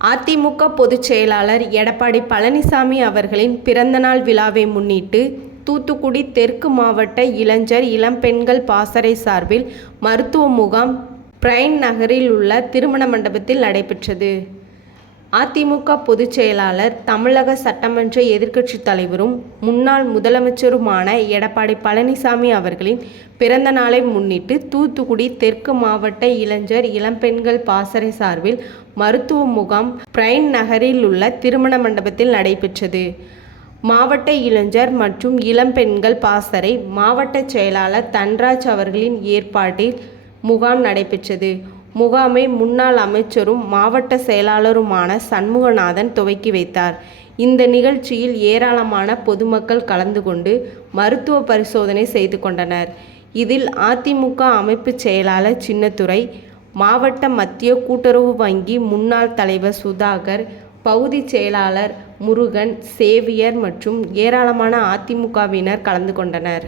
அதிமுக பொதுச் செயலாளர் எடப்பாடி பழனிசாமி அவர்களின் பிறந்தநாள் விழாவை முன்னிட்டு தூத்துக்குடி தெற்கு மாவட்ட இளைஞர் இளம்பெண்கள் பாசறை சார்பில் மருத்துவ முகாம் பிரைன் நகரில் உள்ள திருமண மண்டபத்தில் நடைபெற்றது. அதிமுக பொதுச் செயலாளர் தமிழக சட்டமன்ற எதிர்க்கட்சித் தலைவரும் முன்னாள் முதலமைச்சருமான எடப்பாடி பழனிசாமி அவர்களின் பிறந்த நாளை முன்னிட்டு தூத்துக்குடி தெற்கு மாவட்ட இளைஞர் இளம்பெண்கள் பாசறை சார்பில் மருத்துவ முகாம் பிரைன் நகரில் உள்ள திருமண மண்டபத்தில் நடைபெற்றது. மாவட்ட இளைஞர் மற்றும் இளம்பெண்கள் பாசறை மாவட்ட செயலாளர் தன்ராஜ் அவர்களின் ஏற்பாட்டில் முகாம் நடைபெற்றது. முகாமை முன்னாள் அமைச்சரும் மாவட்ட செயலாளருமான சண்முகநாதன் துவக்கி வைத்தார். இந்த நிகழ்ச்சியில் ஏராளமான பொதுமக்கள் கலந்து கொண்டு மருத்துவ பரிசோதனை செய்து கொண்டனர். இதில் அதிமுக அமைப்பு செயலாளர் சின்னத்துறை மாவட்ட மத்திய கூட்டுறவு வங்கி முன்னாள் தலைவர் சுதாகர் பகுதி செயலாளர் முருகன் சேவியர் மற்றும் ஏராளமான அதிமுகவினர் கலந்து கொண்டனர்.